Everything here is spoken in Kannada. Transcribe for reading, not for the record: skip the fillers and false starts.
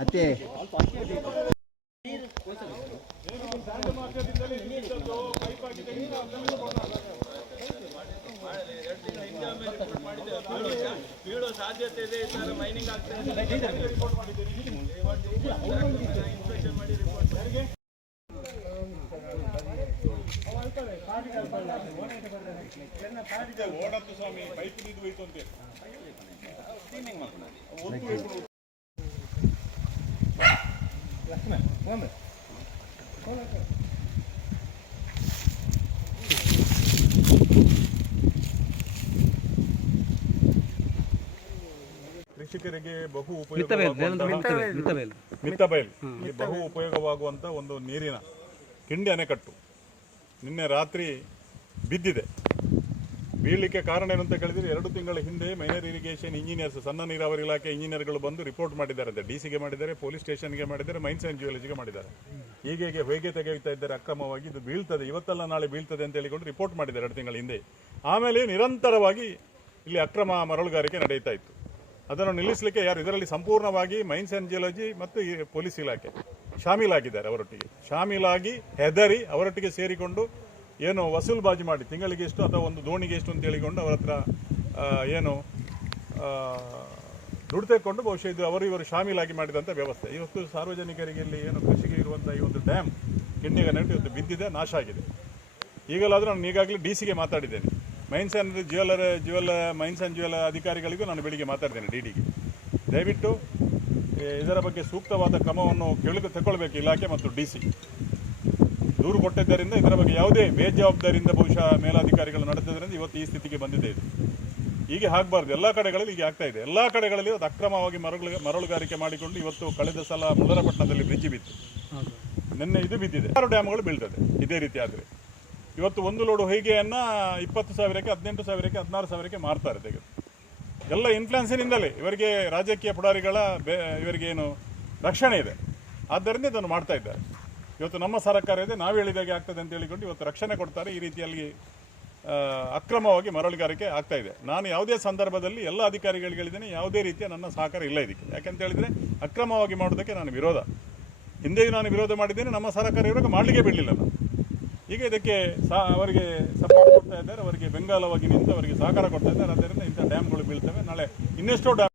ಅತ್ತೆ ಬೀಳೋ ಸಾಧ್ಯತೆ ಇದೆ. ಈ ತರ ಮೈನಿಂಗ್ ಆಗ್ತಾ ಇದೆ. ಇನ್ಸ್ಪೆಕ್ಷನ್ ಮಾಡಿ ರಿಪೋರ್ಟ್ ಓಡತ್ತು ಸ್ವಾಮಿ ಬೈಕ್ ನಿಂತು ಹೋಯ್ತು ಅಂತ ಕೃಷಿಕರಿಗೆ ಬಹು ಮಿತ್ತಬೈಲ್ ಬಹು ಉಪಯೋಗವಾಗುವಂತ ಒಂದು ನೀರಿನ ಕಿಂಡಿ ಅಣೆಕಟ್ಟು ನಿನ್ನೆ ರಾತ್ರಿ ಬಿದ್ದಿದೆ. ಬೀಳಲಿಕ್ಕೆ ಕಾರಣ ಏನಂತ ಕೇಳಿದ್ರೆ 2 ತಿಂಗಳ ಹಿಂದೆ ಮೈನರ್ ಇರಿಗೇಷನ್ ಇಂಜಿನಿಯರ್ಸ್, ಸಣ್ಣ ನೀರಾವರಿ ಇಲಾಖೆ ಇಂಜಿನಿಯರ್ಗಳು ಬಂದು ರಿಪೋರ್ಟ್ ಮಾಡಿದ್ದಾರೆ. ಡಿಸಿಗೆ ಮಾಡಿದ್ದಾರೆ, ಪೊಲೀಸ್ ಸ್ಟೇಷನ್ಗೆ ಮಾಡಿದ್ದಾರೆ, ಮೈನ್ಸ್ ಅಂಡ್ ಜ್ಯುವೆಲರ್ಸ್ಗೆ ಮಾಡಿದ್ದಾರೆ. ಹೀಗೆ ಹೇಗೆ ತೆಗೆಯುತ್ತಾ ಇದ್ದಾರೆ ಅಕ್ರಮವಾಗಿ, ಇದು ಬೀಳ್ತದೆ, ಇವತ್ತೆಲ್ಲ ನಾಳೆ ಬೀಳ್ತದೆ ಅಂತ ಹೇಳಿಕೊಂಡು ರಿಪೋರ್ಟ್ ಮಾಡಿದ್ದಾರೆ 2 ತಿಂಗಳ ಹಿಂದೆ. ಆಮೇಲೆ ನಿರಂತರವಾಗಿ ಇಲ್ಲಿ ಅಕ್ರಮ ಮರಳುಗಾರಿಕೆ ನಡೆಯುತ್ತಾ ಇತ್ತು. ಅದನ್ನು ನಿಲ್ಲಿಸಲಿಕ್ಕೆ ಯಾರು ಇದರಲ್ಲಿ ಸಂಪೂರ್ಣವಾಗಿ ಮೈನ್ಸ್ ಅಂಡ್ ಜಿಯಾಲಜಿ ಮತ್ತು ಪೊಲೀಸ್ ಇಲಾಖೆ ಶಾಮೀಲಾಗಿದ್ದಾರೆ. ಅವರೊಟ್ಟಿಗೆ ಶಾಮೀಲಾಗಿ ಹೆದರಿ ಅವರೊಟ್ಟಿಗೆ ಸೇರಿಕೊಂಡು ಏನು ವಸೂಲ್ಬಾಜಿ ಮಾಡಿ ತಿಂಗಳಿಗೆ ಎಷ್ಟು ಅಥವಾ ಒಂದು ದೋಣಿಗೆ ಎಷ್ಟು ಅಂತ ಹೇಳಿಕೊಂಡು ಅವರ ಹತ್ರ ಏನು ದುಡ್ಡು ತೆಗೆದುಕೊಂಡು ಬಹುಶಃ ಇದು ಇವರು ಶಾಮೀಲಾಗಿ ಮಾಡಿದಂಥ ವ್ಯವಸ್ಥೆ. ಇವತ್ತು ಸಾರ್ವಜನಿಕರಿಗೆ ಇಲ್ಲಿ ಏನು ಕೃಷಿಗೆ ಇರುವಂಥ ಈ ಒಂದು ಡ್ಯಾಮ್ ಕಿಂಡಿಗನಟ್ಟು ಇವತ್ತು ಬಿದ್ದಿದೆ, ನಾಶ ಆಗಿದೆ. ಈಗಲಾದರೂ ನಾನು ಈಗಾಗಲೇ ಡಿಸಿಗೆ ಮಾತಾಡಿದ್ದೇನೆ. ಮೈನ್ಸ್ ಆ್ಯಂಡ್ ಮೈನ್ಸ್ ಆ್ಯಂಡ್ ಜ್ಯುವೆಲರ್ ಅಧಿಕಾರಿಗಳಿಗೂ ನಾನು ಬೆಳಿಗ್ಗೆ ಮಾತಾಡಿದ್ದೇನೆ ಡಿಡಿಗೆ. ದಯವಿಟ್ಟು ಇದರ ಬಗ್ಗೆ ಸೂಕ್ತವಾದ ಕ್ರಮವನ್ನು ತಗೊಳ್ಬೇಕು ಇಲಾಖೆ ಮತ್ತು ಡಿಸಿ. ದೂರು ಕೊಟ್ಟಿದ್ದರಿಂದ ಇದರ ಬಗ್ಗೆ ಯಾವುದೇ ಬೇಜವಾಬ್ದಾರಿಯಿಂದ ಬಹುಶಃ ಮೇಲಾಧಿಕಾರಿಗಳು ನಡೆದಿದ್ದರಿಂದ ಇವತ್ತು ಈ ಸ್ಥಿತಿಗೆ ಬಂದಿದೆ. ಇದು ಹೀಗೆ ಆಗಬಾರ್ದು. ಎಲ್ಲ ಕಡೆಗಳಲ್ಲಿ ಹೀಗೆ ಆಗ್ತಾ ಇದೆ. ಎಲ್ಲ ಕಡೆಗಳಲ್ಲಿ ಇವತ್ತು ಅಕ್ರಮವಾಗಿ ಮರಳುಗಾರಿಕೆ ಮಾಡಿಕೊಂಡು ಇವತ್ತು ಕಳೆದ ಸಲ ಮುಲ್ಲರಪಟ್ಟಣದಲ್ಲಿ ಬ್ರಿಡ್ಜ್ ಬಿತ್ತು, ನಿನ್ನೆ ಇದು ಬಿದ್ದಿದೆ. 6 ಡ್ಯಾಮ್ಗಳು ಬೀಳ್ತದೆ ಇದೇ ರೀತಿ ಆದರೆ. ಇವತ್ತು ಒಂದು ಲೋಡು ಹೊಯ್ಗೆಯನ್ನು 20,000ಕ್ಕೆ 18,000ಕ್ಕೆ 16,000ಕ್ಕೆ ಮಾರ್ತಾರೆ ತೆಗೆದು. ಎಲ್ಲ ಇನ್ಫ್ಲುಯೆನ್ಸಿನಿಂದಲೇ ಇವರಿಗೆ ರಾಜಕೀಯ ಪುಡಾರಿಗಳ ಇವರಿಗೆ ಏನು ರಕ್ಷಣೆ ಇದೆ, ಆದ್ದರಿಂದ ಇದನ್ನು ಮಾಡ್ತಾ ಇದ್ದಾರೆ. ಇವತ್ತು ನಮ್ಮ ಸರ್ಕಾರ ಇದೆ, ನಾವು ಹೇಳಿದಾಗೆ ಆಗ್ತದೆ ಅಂತ ಹೇಳಿಕೊಂಡು ಇವತ್ತು ರಕ್ಷಣೆ ಕೊಡ್ತಾರೆ. ಈ ರೀತಿಯಲ್ಲಿ ಅಕ್ರಮವಾಗಿ ಮರಳುಗಾರಿಕೆ ಆಗ್ತಾ ಇದೆ. ನಾನು ಯಾವುದೇ ಸಂದರ್ಭದಲ್ಲಿ ಎಲ್ಲ ಅಧಿಕಾರಿಗಳಿಗೆ ಹೇಳಿದ್ದೇನೆ, ಯಾವುದೇ ರೀತಿಯ ನನ್ನ ಸಹಕಾರ ಇಲ್ಲ ಇದಕ್ಕೆ. ಯಾಕೆಂತ ಹೇಳಿದರೆ ಅಕ್ರಮವಾಗಿ ಮಾಡೋದಕ್ಕೆ ನಾನು ವಿರೋಧ. ಹಿಂದೆಯೂ ನಾನು ವಿರೋಧ ಮಾಡಿದ್ದೇನೆ, ನಮ್ಮ ಸರ್ಕಾರ ಇರುವಾಗ ಮಾಡಲಿಕ್ಕೆ ಬಿಡಲಿಲ್ಲ ನಾನು. ಈಗ ಇದಕ್ಕೆ ಅವರಿಗೆ ಸಪೋರ್ಟ್ ಕೊಡ್ತಾ ಇದ್ದಾರೆ, ಅವರಿಗೆ ಬೆಂಗಾಲವಾಗಿ ನಿಂತು ಅವರಿಗೆ ಸಹಕಾರ ಕೊಡ್ತಾ ಇದ್ದಾರೆ. ಆದ್ದರಿಂದ ಇಂಥ ಡ್ಯಾಮ್ಗಳು ಬೀಳ್ತವೆ. ನಾಳೆ ಇನ್ನೆಷ್ಟೋ ಡ್ಯಾಮ್